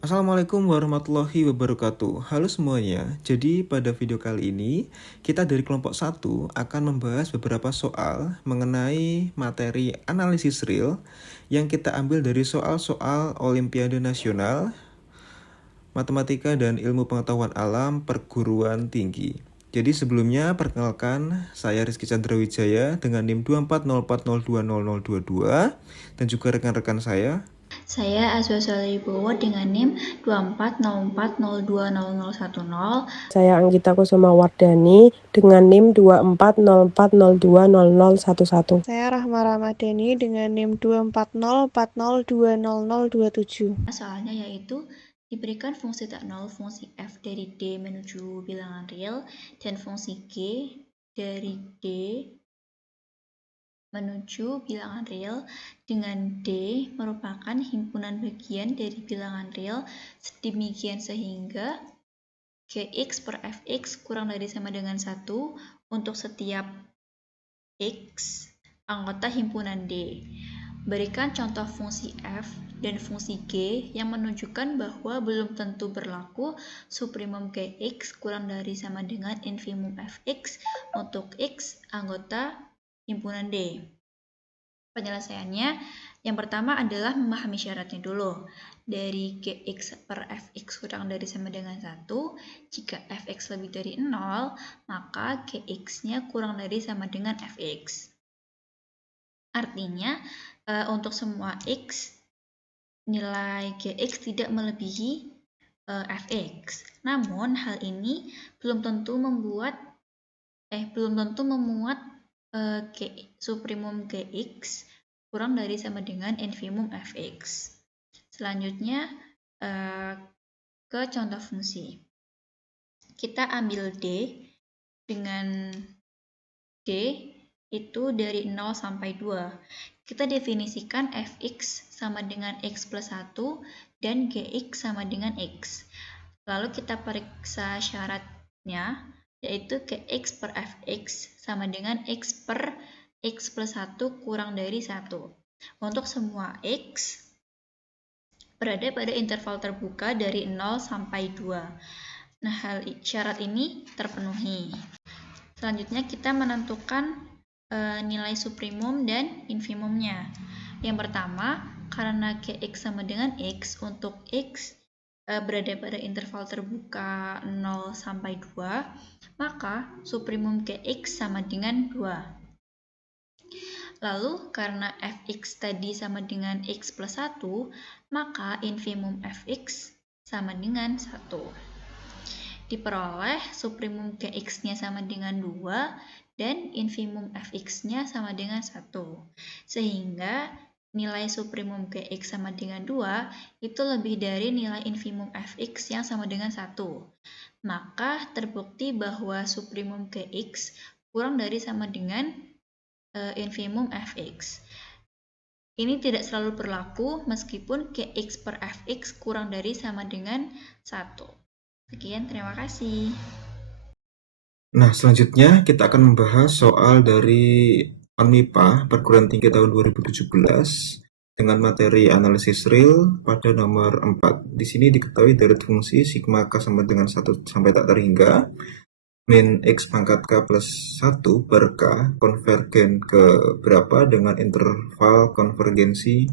Assalamualaikum warahmatullahi wabarakatuh. Halo semuanya. Jadi pada video kali ini kita dari kelompok 1 akan membahas beberapa soal mengenai materi analisis real yang kita ambil dari soal-soal Olimpiade Nasional Matematika dan Ilmu Pengetahuan Alam Perguruan Tinggi. Jadi sebelumnya perkenalkan saya Rizky Chandrawijaya dengan NIM 240402022 dan juga rekan-rekan saya. Saya Azwa Solibowo dengan NIM 240402010. Saya Anggita Kusuma Wardani dengan NIM 24040200011. Saya Rahma Ramadhani dengan NIM 24040200027. Soalnya yaitu diberikan fungsi tak nol fungsi f dari D menuju bilangan real dan fungsi G dari D menuju bilangan real dengan D merupakan himpunan bagian dari bilangan real sedemikian sehingga Gx per Fx kurang dari sama dengan 1 untuk setiap X anggota himpunan D. Berikan contoh fungsi f dan fungsi g yang menunjukkan bahwa belum tentu berlaku suprimum Gx kurang dari sama dengan infimum Fx untuk X anggota himpunan D. Penyelesaiannya, yang pertama adalah memahami syaratnya dulu. Dari Gx per Fx kurang dari sama dengan 1, jika Fx lebih dari 0, maka Gx-nya kurang dari sama dengan Fx. Artinya, untuk semua X, nilai Gx tidak melebihi Fx. Namun, hal ini belum tentu memuat suprimum Gx kurang dari sama dengan infimum Fx. Selanjutnya, ke contoh fungsi. Kita ambil D dengan D itu dari 0 sampai 2. Kita definisikan Fx sama dengan X plus 1 dan Gx sama dengan X. Lalu kita periksa syaratnya, yaitu Gx per Fx sama dengan X per X plus 1 kurang dari 1. Untuk semua X berada pada interval terbuka dari 0 sampai 2. Nah, syarat ini terpenuhi. Selanjutnya kita menentukan nilai suprimum dan infimumnya. Yang pertama, karena Gx sama dengan X, untuk X berada pada interval terbuka 0 sampai 2, maka suprimum Gx sama dengan 2. Lalu, karena Fx tadi sama dengan X plus 1, maka infimum Fx sama dengan 1. Diperoleh suprimum Gx-nya sama dengan 2 dan infimum Fx-nya sama dengan 1. Sehingga nilai suprimum Gx sama dengan 2 itu lebih dari nilai infimum Fx yang sama dengan 1. Maka terbukti bahwa suprimum Gx kurang dari sama dengan infimum Fx. Ini tidak selalu berlaku meskipun Gx per Fx kurang dari sama dengan 1. Sekian, terima kasih. Nah, selanjutnya kita akan membahas soal dari ONMIPA Perguruan Tinggi tahun 2017 dengan materi analisis real pada nomor 4. Di sini diketahui dari fungsi sigma k sama dengan 1 sampai tak terhingga min x pangkat k plus 1 per k konvergen ke berapa dengan interval konvergensi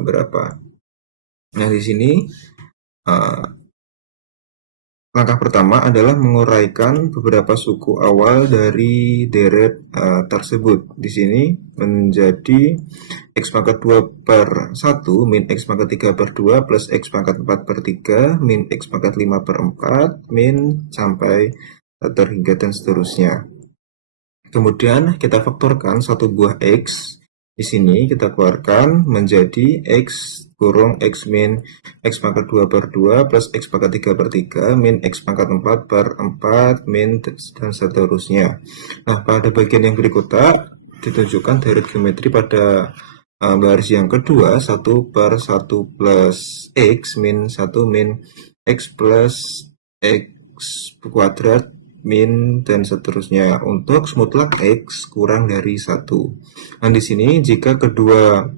berapa. Nah, di sini langkah pertama adalah menguraikan beberapa suku awal dari deret tersebut. Di sini menjadi x pangkat 2 per 1 min x pangkat 3 per 2 plus x pangkat 4 per 3 min x pangkat 5 per 4 min sampai terhingga dan seterusnya. Kemudian kita faktorkan satu buah x. Di sini kita keluarkan menjadi x kurung x min x pangkat 2 per 2 plus x pangkat 3 per 3 min x pangkat 4 per 4 min dan seterusnya. Nah, pada bagian yang berikutnya ditunjukkan deret geometri pada baris yang kedua 1 per 1 plus x min 1 min x plus x kuadrat min dan seterusnya untuk mutlak x kurang dari 1. Nah, di sini jika kedua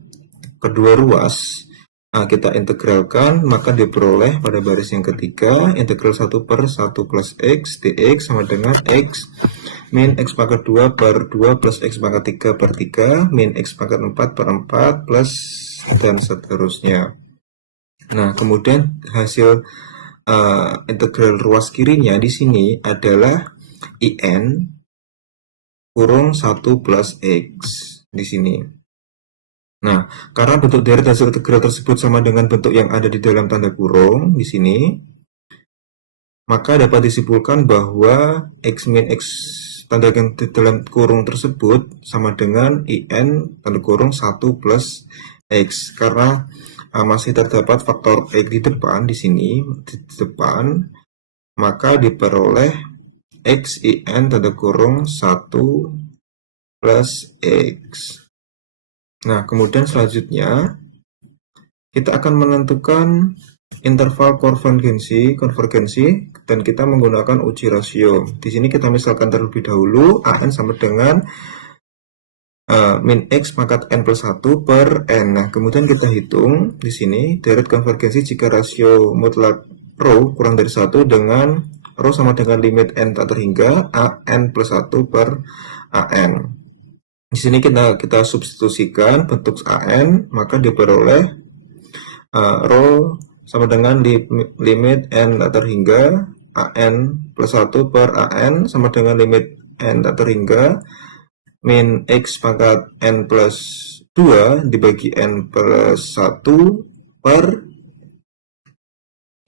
ruas kita integralkan, maka diperoleh pada baris yang ketiga integral 1 per 1 plus X dx sama dengan X min X pangkat 2 per 2 plus X pangkat 3 per 3 min X pangkat 4 per 4 plus dan seterusnya. Nah, kemudian hasil integral ruas kirinya di sini adalah IN kurung 1 plus X di sini. Nah, karena bentuk deret hasil integral tersebut sama dengan bentuk yang ada di dalam tanda kurung di sini, maka dapat disimpulkan bahwa X min X tanda yang di dalam kurung tersebut sama dengan IN tanda kurung 1 plus X, karena masih terdapat faktor X di depan di sini, di depan, maka diperoleh X IN tanda kurung 1 plus X. Nah, kemudian selanjutnya kita akan menentukan interval konvergensi dan kita menggunakan uji rasio. Di sini kita misalkan terlebih dahulu AN sama dengan min X pangkat N plus 1 per N. Nah, kemudian kita hitung di sini deret konvergensi jika rasio mutlak rho kurang dari 1 dengan rho sama dengan limit N tak terhingga AN plus 1 per AN. Di sini kita substitusikan bentuk AN, maka diperoleh rho sama dengan limit N tak terhingga AN plus 1 per AN sama dengan limit N tak terhingga min X pangkat N plus 2 dibagi N plus 1 per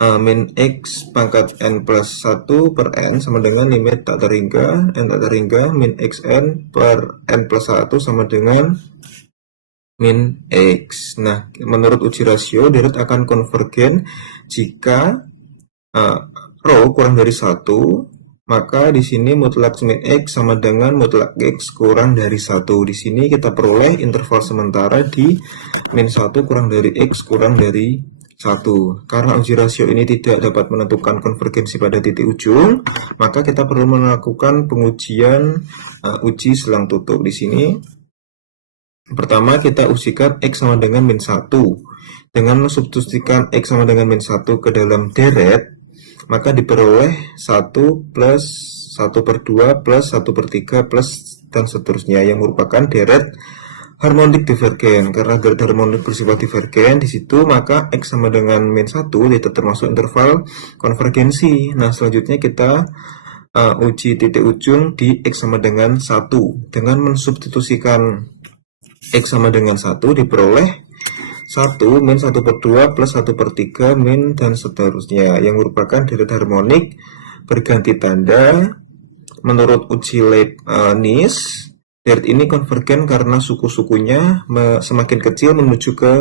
min X pangkat N plus 1 per N sama dengan limit tak terhingga N tak terhingga min XN per N plus 1 sama dengan min X. Nah, menurut uji rasio, deret akan konvergen jika rho kurang dari 1, maka di sini mutlak min X sama dengan mutlak X kurang dari 1. Di sini kita peroleh interval sementara di min 1 kurang dari X kurang dari 1. Karena uji rasio ini tidak dapat menentukan konvergensi pada titik ujung, maka kita perlu melakukan pengujian uji selang tutup. Di sini pertama kita ujikan X sama dengan min 1. Dengan mensubstitusikan X sama dengan min 1 ke dalam deret, maka diperoleh 1 plus 1 per 2 plus 1 per 3 plus dan seterusnya, yang merupakan deret harmonik divergen. Karena deret harmonik bersifat divergen di situ, maka X sama dengan min 1 itu termasuk interval konvergensi. Nah, selanjutnya kita uji titik ujung di X sama dengan 1. Dengan mensubstitusikan X sama dengan 1 diperoleh 1 min 1 per 2 plus 1 per 3 min dan seterusnya, yang merupakan deret harmonik berganti tanda. Menurut uji Leibniz, deret ini konvergen karena suku-sukunya semakin kecil menuju ke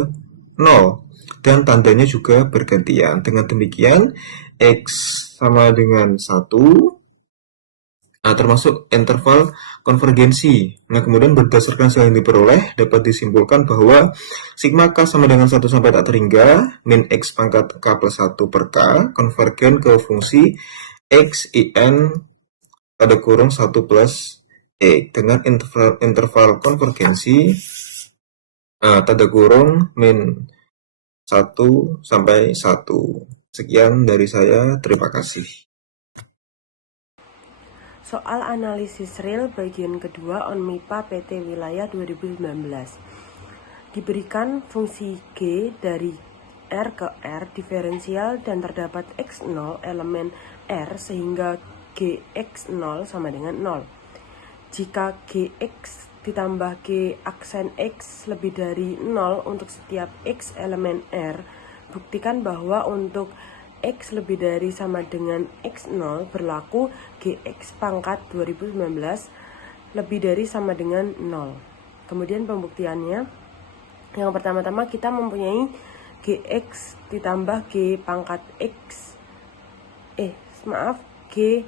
0 dan tandanya juga bergantian. Dengan demikian X sama dengan 1 termasuk interval konvergensi. Nah, kemudian berdasarkan hasil yang diperoleh, dapat disimpulkan bahwa sigma K sama dengan 1 sampai tak terhingga min X pangkat K plus 1 per K konvergen ke fungsi X IN pada kurung 1 plus E dengan interval konvergensi tanda kurung min 1 sampai 1. Sekian dari saya, terima kasih. Soal analisis real bagian kedua on MIPA PT Wilayah 2019. Diberikan fungsi G dari R ke R diferensial dan terdapat X0 elemen R sehingga Gx0 sama dengan 0. Jika Gx ditambah G aksen X lebih dari 0 untuk setiap X elemen R, buktikan bahwa untuk X lebih dari sama dengan X0 berlaku Gx pangkat 2019 lebih dari sama dengan 0. Kemudian pembuktiannya, yang pertama-tama kita mempunyai Gx ditambah G pangkat X G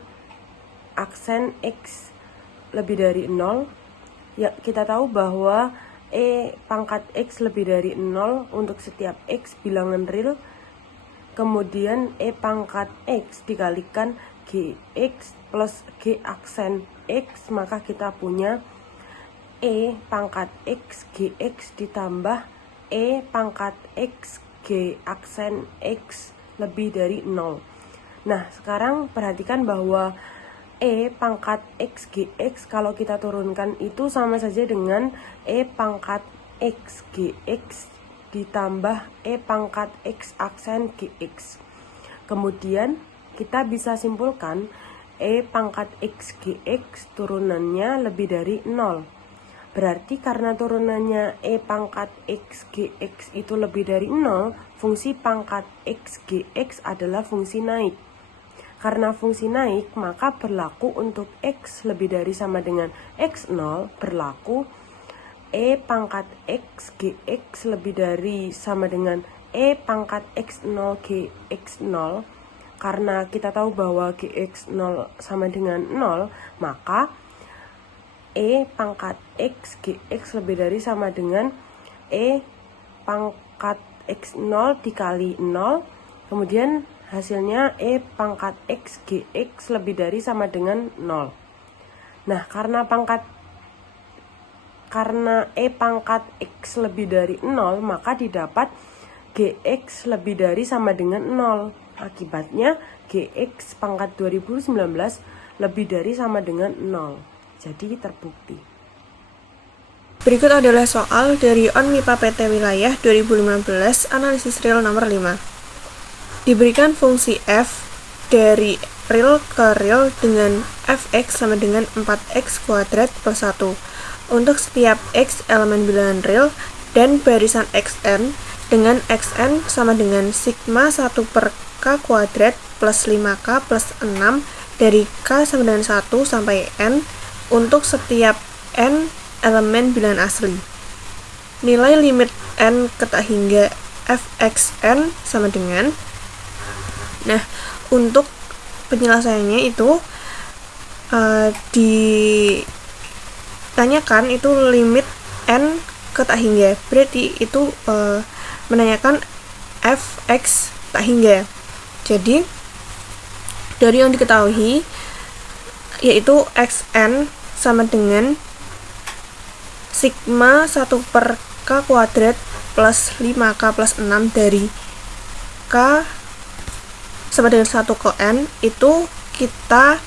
aksen X lebih dari 0. Ya, kita tahu bahwa E pangkat X lebih dari 0 untuk setiap X bilangan real. Kemudian E pangkat X dikalikan Gx plus G aksen X, maka kita punya E pangkat X Gx ditambah E pangkat X G aksen X lebih dari 0. Nah, sekarang perhatikan bahwa E pangkat X GX kalau kita turunkan itu sama saja dengan E pangkat X GX ditambah E pangkat X aksen GX. Kemudian kita bisa simpulkan E pangkat X GX turunannya lebih dari 0. Berarti karena turunannya E pangkat X GX itu lebih dari 0, fungsi pangkat X GX adalah fungsi naik. Karena fungsi naik, maka berlaku untuk X lebih dari sama dengan X0, berlaku E pangkat X GX lebih dari sama dengan E pangkat X0 GX0. Karena kita tahu bahwa GX0 sama dengan 0, maka E pangkat X GX lebih dari sama dengan E pangkat X0 dikali 0, kemudian hasilnya E pangkat X GX lebih dari sama dengan 0. Nah, karena E pangkat X lebih dari 0, maka didapat GX lebih dari sama dengan 0. Akibatnya GX pangkat 2019 lebih dari sama dengan 0. Jadi terbukti. Berikut adalah soal dari ONMIPA PT Wilayah 2015 analisis real nomor 5. Diberikan fungsi f dari real ke real dengan fx sama dengan 4x kuadrat plus 1 untuk setiap x elemen bilangan real dan barisan xn dengan xn sama dengan sigma 1 per k kuadrat plus 5k plus 6 dari k sama dengan 1 sampai n untuk setiap n elemen bilangan asli. Nilai limit n ketak hingga fxn sama dengan. Nah, untuk penyelesaiannya itu ditanyakan itu limit n ketak hingga. Berarti itu menanyakan fx tak hingga. Jadi dari yang diketahui yaitu xn sama dengan sigma 1 per k kuadrat plus 5k plus 6 dari k sama dengan 1 ke n. Itu kita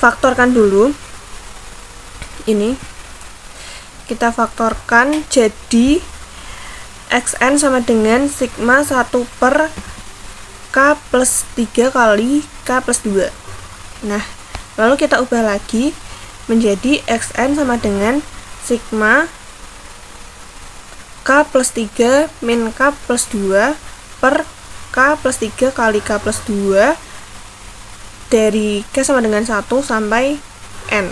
faktorkan dulu. Ini kita faktorkan jadi xn sama dengan sigma 1 per k plus 3 kali k plus 2. Nah, lalu kita ubah lagi menjadi xn sama dengan sigma k plus 3 min k plus 2 per k plus 3 kali k plus 2 dari k sama dengan 1 sampai n.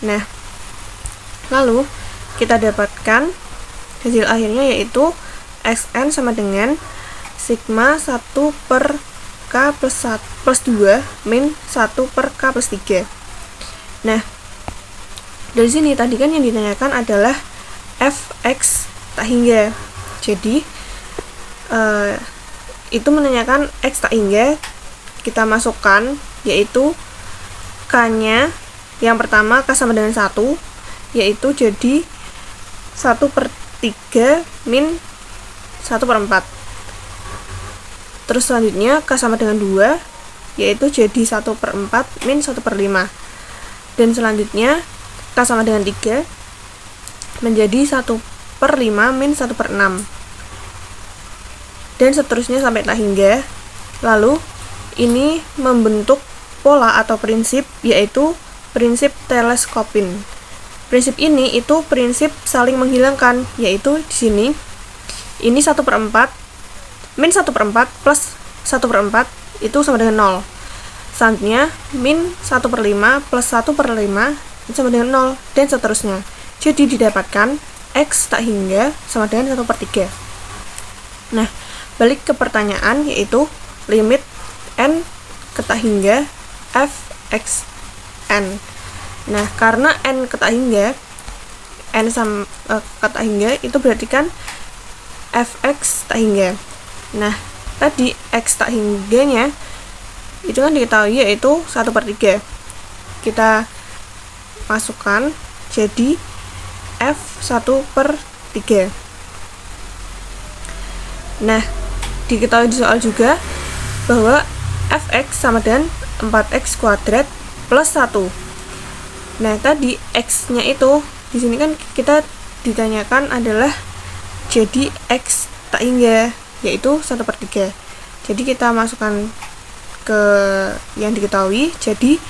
Nah, lalu kita dapatkan hasil akhirnya yaitu xn sama dengan sigma 1 per k plus 2 min 1 per k plus 3. Nah, dari sini tadi kan yang ditanyakan adalah fx tak hingga. Jadi itu menanyakan x tak hingga, kita masukkan yaitu k-nya yang pertama k sama dengan 1, yaitu jadi 1 per 3 min 1 per 4. Terus selanjutnya k sama dengan 2, yaitu jadi 1 per 4 min 1 per 5. Dan selanjutnya k sama dengan 3 menjadi 1 per 5 min 1 per 6. Dan seterusnya sampai tak hingga. Lalu ini membentuk pola atau prinsip, yaitu prinsip teleskopin. Prinsip ini itu prinsip saling menghilangkan, yaitu di sini ini 1 per 4 min 1 per 4 plus 1 per 4 itu sama dengan 0. Selanjutnya min 1 per 5 plus 1 per 5 itu sama dengan 0, dan seterusnya. Jadi didapatkan x tak hingga sama dengan 1 per 3. Nah, balik ke pertanyaan yaitu limit n ketak hingga fxn. Nah, karena n ketak hingga n sama ketak hingga itu berarti kan fx tak hingga. Nah, tadi x tak hingganya itu kan diketahui yaitu 1 per 3. Kita masukkan jadi f 1 per 3. Nah, diketahui di soal juga bahwa fx sama dengan 4x kuadrat plus 1. Nah, tadi x-nya itu di sini kan kita ditanyakan adalah jadi x tak hingga, yaitu 1/3. Jadi kita masukkan ke yang diketahui, jadi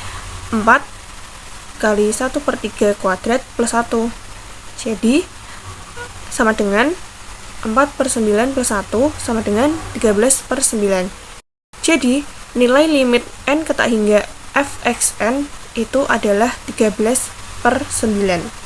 4 kali 1/3 kuadrat plus 1. Jadi sama dengan 4/9 plus 1 sama dengan 13/9. Jadi nilai limit n ke tak hingga fxn itu adalah 13/9.